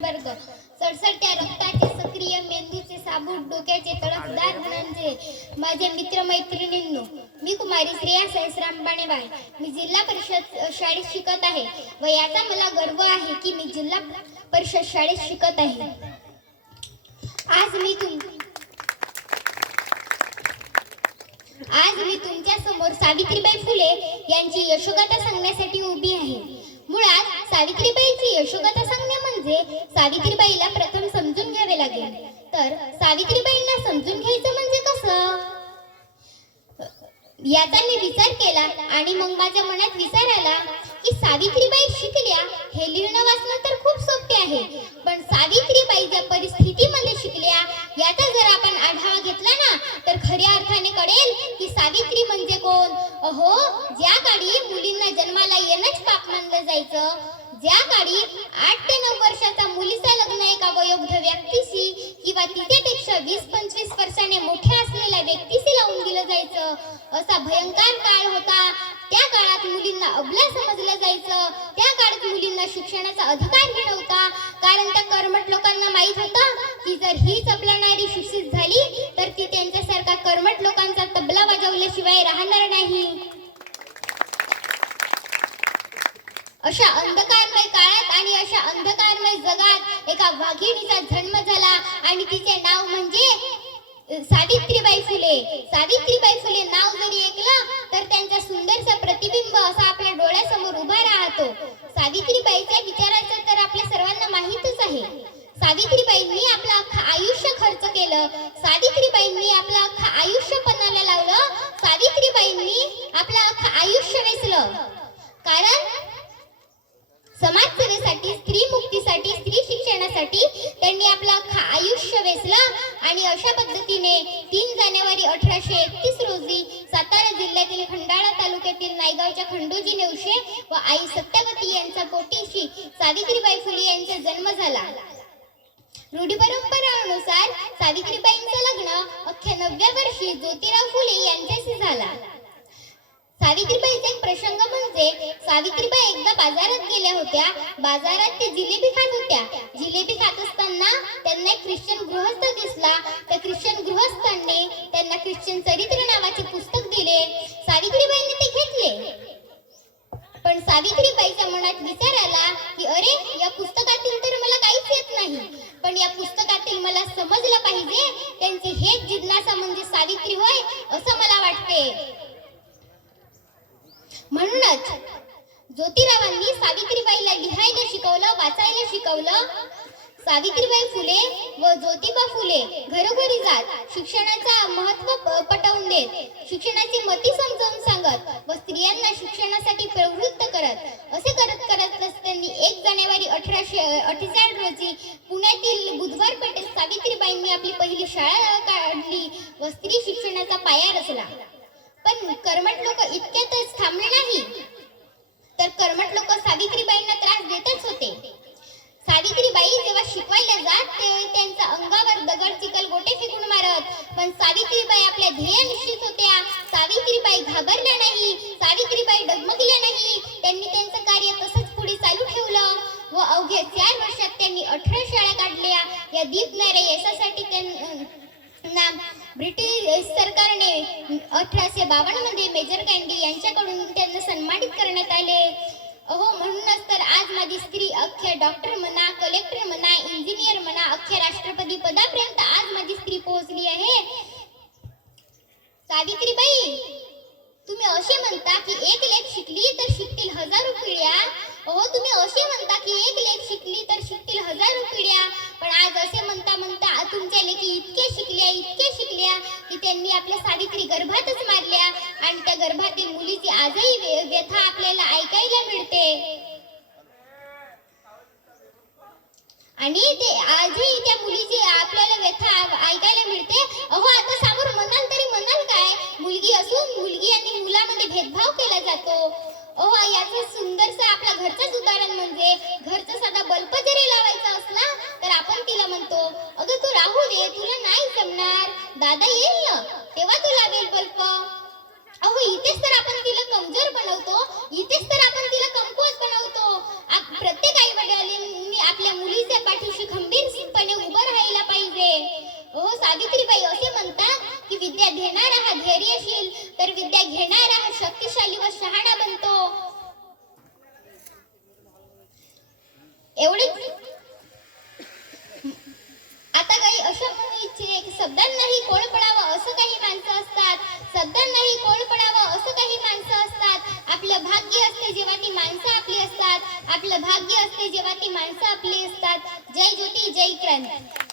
वर्ग सडसडत्या रक्ताचे सक्रिय मेंदूचे साबूत डोक्याचे तडफदार धनंजय माझे मित्रमैत्रिणींनो, मी कुमारी श्रेया सैसराम बाणेबाई. मी जिल्हा परिषद शाळेत शिकत आहे व याचा मला गर्व आहे की मी जिल्हा परिषद शाळेत शिकत आहे. आज मी तुमच्या समोर सावित्रीबाई फुले यांची यशोगाथा सांगण्यासाठी उभी आहे. मुळात सावित्रीबाईची यशोगाथा सांगणे म्हणजे सावित्रीबाईला प्रथम समजून घ्यावे लागेल. तर सावित्रीबाईंना समजून घ्यायचं म्हणजे कसं, याचा मी विचार केला आणि मग माझ्या मनात विचार आला की सावित्रीबाई शिकल्या हे लिहिणं वाचणं तर खूप सोपे आहे, पण सावित्रीबाई ज्या परिस्थितीमध्ये शिकल्या याचा जर आपण आढावा घेतला ना तर खऱ्या अर्थाने कळेल की सावित्री म्हणजे कोण. अहो, ज्या काळी मुलींना जन्माला येणंच पाप मानलं जायचं, ज्या काळी 8 ते 9 वर्षाचा मुलीचा लग्न एका वयोवृद्ध व्यक्तीशी किंवा तिच्यापेक्षा 20-25 वर्षाने मोठ्या असलेल्या व्यक्तीशी लावून दिलं जायचं, असा भयंकर काळ होता. त्या काळात मुलींना अबला समजलं जायचं. त्या काळात मुलींना शिक्षणाचा अधिकारही नव्हता, कारण त्या कर्मठ लोकांना माहित होतं की जर हीच अबलणारी शिक्षित झाली तर ती त्यांच्यासारखा कर्मठ लोकांचा तबला वाजवल्याशिवाय राहणार नाही. अशा अंधकारमय काळात आणि अशा अंधकारमय जगात एका वाघिणीचा जन्म झाला आणि तिचे नाव म्हणजे सावित्रीबाई फुले. सावित्रीबाई फुले नाव जरी ऐकलं तर त्यांचा सुंदरसा प्रतिबिंब असा आपल्या डोळ्यासमोर उभा राहतो. सावित्रीबाईच्या विचाराचं तर आपल्या सर्वांना माहीतच आहे. सावित्रीबाईंनी आपलं अख्खं आयुष्य खर्च केलं. सावित्रीबाईंनी आपलं अख्खं आयुष्य पणाला लावलं. सावित्रीबाईंनी आपलं अख्खं आयुष्य वेचलं. कारण समाजसेवेसाठी, स्त्री मुक्तीसाठी, स्त्री शिक्षणासाठी त्यांनी आपलं अख्खं आयुष्य वेचलं. आणि अशा पद्धतीने 3 जानेवारी 1831 रोजी सातारा जिल्ह्यातील खंडाळा तालुक्यातील नायगावच्या खंडोजी नेवशे व आई सत्यवती यांच्या पोटीशी सावित्रीबाई फुले यांचा जन्म झाला. रूढी परंपरानुसार सावित्रीबाईंचं लग्न अख्ख्या 9व्या वर्षी ज्योतिराव फुले यांच्याशी झाला. सावित्रीबाईचा एक प्रसंग म्हणजे सावित्रीबाई एकदा बाजारात गेल्या होत्या. बाजारात ते जिलेबी खात होत्या. जिलेबी खात असताना त्यांना एक ख्रिश्चन गृहस्थ दिसला. त्या ख्रिश्चन गृहस्थांनी त्यांना ख्रिश्चन चरित्र नावाचे पुस्तक दिले. सावित्रीबाईंनी ते घेतले, पण सावित्रीबाईच्या मनात विचार आला की अरे, या पुस्तकातील तर मला काहीच येत नाही, पण या पुस्तकातील मला समजलं पाहिजे. त्यांची हेच जिज्ञासा म्हणजे सावित्री होय असं मला वाटते. म्हणूनच ज्योतिरावांनी सावित्रीबाईला लिहायला शिकवलं, वाचायला शिकवलं. सावित्रीबाई फुले व ज्योतिबा फुले घरोघरी जात शिक्षणाचा महत्त्व पटवून देत, शिक्षणाची मती समजावून सांगत व स्त्रियांना शिक्षणासाठी प्रवृत्त करत. असे करत त्यांनी 1 जानेवारी 1848 रोजी पुण्यातील बुधवार पेठेत सावित्रीबाईंनी आपली पहिली शाळा काढली व स्त्री शिक्षणाचा पाया रचला. पण कर्मठ लोक इतक्यातच थांबले नाही, तर कर्मठ लोक सावित्रीबाईंना त्रास देतच होते. सावित्रीबाई जेव्हा शिकवायला जात तेव्हा त्यांच्या अंगावर दगड, चिखल, गोटे फेकून मारत. पण सावित्रीबाई आपल्या ध्येय निश्चित होत्या. सावित्रीबाई घाबरल्या नाही, सावित्रीबाई डगमगल्या नाही. त्यांनी त्यांचं कार्य तसंच पुढे चालू ठेवलं व अवघ्या 4 वर्षात त्यांनी 18 शाळा काढल्या. या दीपणाऱ्या यशासाठी त्यांना ब्रिटिश सरकारने 1852 मध्ये मेजर कँडी यांच्याकडून त्यांना सन्मानित करण्यात आले. अहो, म्हणूनच तर आज माझी स्त्री अख्ख्या डॉक्टर म्हणा, कलेक्टर म्हणा, इंजिनियर म्हणा, अख्ख्या राष्ट्रपती पदापर्यंत आज माझी स्त्री पोहोचली आहे. सावित्रीबाई, तुम्ही असे म्हणता की एक लेक शिकली तर शिकतील हजारो पिढ्या. अहो, तुम्ही असे म्हणता की एक लेक शिकली तर शिकतील हजारो पिढ्या, पण आज असे म्हणता तुमच्या लेकी इतक्या शिकल्या की त्यांनी आपल्या सावित्री गर्भातच मारल्या आणि त्या गर्भातील मुलीची आजही व्यथा आपल्याला ऐकायला मिळते. आणि ते आजही त्या मुलीची आपल्याला व्यथा ऐकायला मिळते. अहो, आता समोर म्हणाल काय, मुलगी असून मुलगी आणि मुलामध्ये भेदभाव केला जातो. अहो, याचं सुंदरसं आपल्या घरचंच उदाहरण म्हणजे घरचा साधा बल्ब जरी लावायचा असला तर आपण तिला म्हणतो, अगं तू राहू दे, तुला नाही जमणार, दादा येईल ना तेव्हा तू लावेल बल्ब. अहो, इथेच तर आपण तिला कमजोर बनवतो, इथेच तर आपण तिला कमकुवत बनवतो. प्रत्येक आई वडिलांनी आपल्या मुलीच्या पाठीशी खंबीरपणे उभं राहायला पाहिजे. हो, सावित्रीबाई असे म्हणतात की विद्या देणारा हा धैर्यशील तर विद्या घेणारा हा शक्तिशाली व शहाणा बनतो. एवढेच. आता काही अशा म्हणूचे शब्दांनाही कोळ पडावं असं काही माणसं असतात, शब्दांनाही कोळ पडावं असं काही माणसं असतात. आपलं भाग्य असते जेव्हा ती माणसं आपली असतात, आपलं भाग्य असते जेव्हा ती माणसं आपली असतात. जय ज्योती, जय क्रांती.